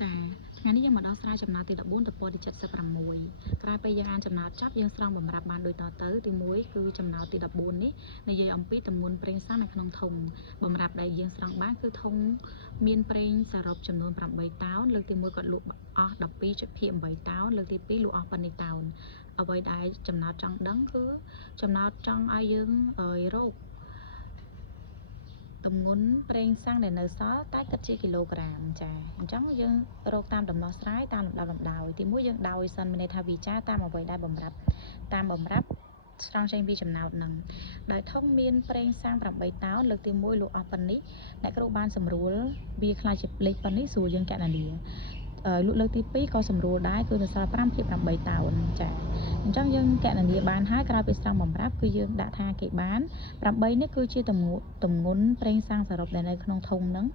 ចាថ្ងៃនេះយើងមកដល់ស្រែចំណាត់ទី14ទំព័រទី76ក្រោយពេលយើងអានចំណាត់ចប់យើងស្រង់បំរាប់បានដូចតទៅទី1គឺចំណាត់ទី14នេះនិយាយអំពីទម្ងន់ប្រេងសាំងនៅក្នុងធុងបំរាប់ដែលយើងស្រង់បានគឺធុងមានប្រេងសរុបចំនួន8តោនលើកទី1គាត់លក់អស់12.8តោនលើកទី2លក់អស់ប៉ុណ្ណេះតោនអ្វីដែលចំណាត់ចង់ដឹងគឺចំណាត់ចង់ឲ្យយើងរកទម្ងន់ប្រេងសាំងដែលនៅសល់តែគិតជាគីឡូក្រាមចាអញ្ចឹងយើងរកតាមដំណោះស្រាយតាមលំដាប់លំដោយទី1យើងដោយសិនមានន័យថាវាចាតាមអ្វីដែលបំរាប់ស្រង់ចេញពីចំណោទនឹងដោយធំមានប្រេងសាំង8តោនលើកទី1លក់អស់ប៉ុណ្នេះអ្នកគ្រូបានសម្រួលវាខ្លាចជាលេខប៉ុណ្នេះស្រួលយើងកណនាលក់លើកទី2ក៏សម្រួលដែរគឺនៅសល់5/8តោនចាអញ្ចឹងយើងកណនាបានហើយក្រោយពីស្រង់បំរាប់គឺយើងដាក់ថាគេបាន8នេះគឺជាទម្ងន់ប្រេងសាំងសរុបដែលនៅក្នុងធុងហ្នឹង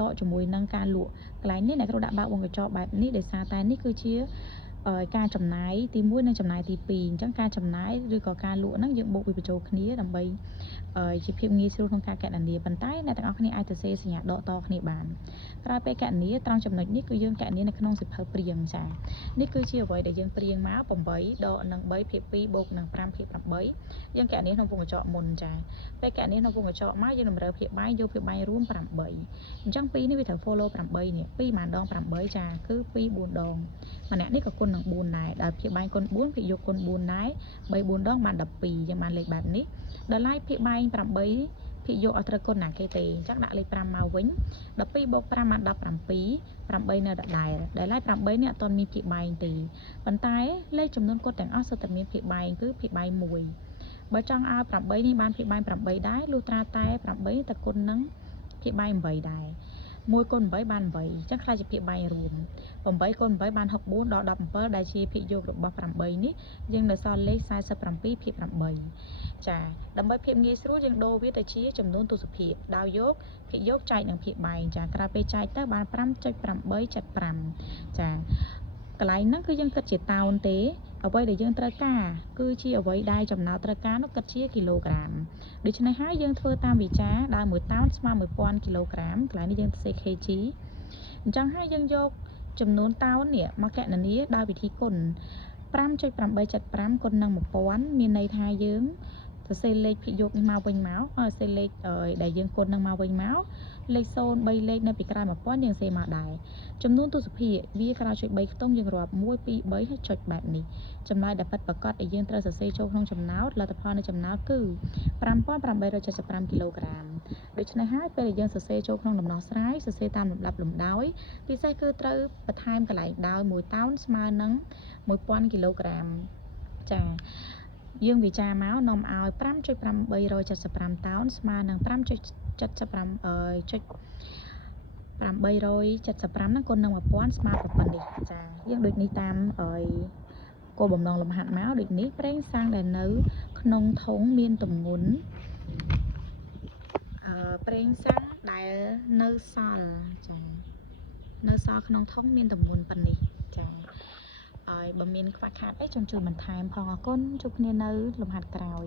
ដកជាមួយនឹងការលក់កន្លែងនេះអ្នកគ្រូដាក់បើកវងកញ្ចក់បែបនេះដោយសារតែនេះគឺជាការចំណាយទី1និងចំណាយទី2អញ្ចឹងការចំណាយឬក៏ការលក់ហ្នឹងយើងបូកវាបញ្ចូលគ្នាដើម្បីជាភាពងាយស្រួលក្នុងការកណនាប៉ុន្តែអ្នកទាំងអស់គ្នាអាចទៅសេសញ្ញាដកតគ្នាបានក្រោយពេលកណនាត្រង់ចំណុចនេះគឺយើងកណនានៅក្នុងសៀវភៅព្រៀងចានេះគឺជាអ្វីដែលយើងព្រៀងមក8ដកនឹង3/2បូកនឹង5/8យើងកណនាក្នុងវងកញ្ចក់មុនចាពេលកណនាក្នុងវងកញ្ចក់មកយើងតម្រូវភាពបែងយកភាពបែងរួម8អញ្ចឹង2នេះវាត្រូវ follow 8នេះ2ម៉ានដង8ចាគឺ2 4ដងម្នាក់នេះក៏គុណនឹង4ដែរដោយភាពបែងគុណ4ភាគយកគុណ4ដែរ3 4ដងបាន12យើងបានលេខបែបនេះដល់ឡែកភាពបែង8ភាគយកឲ្យត្រូវគុណណាគេទេអញ្ចឹងដាក់លេខ5មកវិញ12បូក5បាន17 8នៅដដែលដែលឡែក8នេះអត់ទាន់មានភាគបែងទេប៉ុន្តែលេខចំនួនគាត់ទាំងអស់សុទ្ធតែមានភាគបែងគឺភាគបែង1បើចង់ឲ្យ8នេះបានភាគបែង8ដែរលុះត្រាតែ8ទៅគុណនឹងភាគបែង8ដែរ1គុណ8បាន8អញ្ចឹងខ្លះជាភាគបែងរួម8គុណ8បាន64ដល់17ដែលជាភាគយករបស់8នេះយើងនៅសល់លេខ47/8ចាដើម្បីភាពងាយស្រួលយើងដូរវាទៅជាចំនួនទស្សភាពដោយយកភាគយកចែកនឹងភាគបែងចាក្រោយពេលចែកទៅបាន5.875ចាកន្លែងហ្នឹងគឺយើងគិតជាតោនទេអ្វីដែលយើងត្រូវការគឺជាអ្វីដែលចំណោទត្រូវការនោះគិតជាគីឡូក្រាមដូច្នេះហើយយើងធ្វើតាមវិចារដែល1តោនស្មើ1000គីឡូក្រាមកន្លែងនេះយើងសេ kg អញ្ចឹងហើយយើងយកចំនួនតោននេះមកកណនាដោយវិធីគុណ5.875គុណនឹង1000មានន័យថាយើងសរសេរលេខភាគយកនេះមកវិញមកសរសេរលេខដែលយើងគុណនឹងមកវិញមកលេខ0 3លេខនៅពីក្រោយ1000យើងសេមកដែរចំនួនទស្សភាគវាក្រោយចុច3ខ្ទង់យើងរាប់1 2 3ហើយចុចបែបនេះចំណុចដែលពិតប្រាកដដែលយើងត្រូវសរសេរចូលក្នុងចំណោទលទ្ធផលនៃចំណោទគឺ5875គីឡូក្រាមដូច្នេះហើយពេលដែលយើងសរសេរចូលក្នុងដំណោះស្រាយសរសេរតាមលំដាប់លំដោយពិសេសគឺត្រូវបន្ថែមកន្លែងដោយ1តោនស្មើនឹង1000គីឡូក្រាមចាយើងវិចារមកនាំឲ្យ5.875តោនស្មើនឹង5.75ហ្នឹងគុណនឹង1000ស្មើប៉ុណ្ណេះចាយើងដូចនេះតាមគោលបំណងលំហាត់មកដូចនេះប្រេងសាំងដែលនៅក្នុងធុងមានទម្ងន់ប្រេងសាំងដែលនៅសល់ចានៅសល់ក្នុងធុងមានទម្ងន់ប៉ុណ្ណេះចាហើយបើមានខ្វះខាតអីសូមជួយបន្ថែមផងអរគុណជួបគ្នានៅលំហាត់ក្រោយ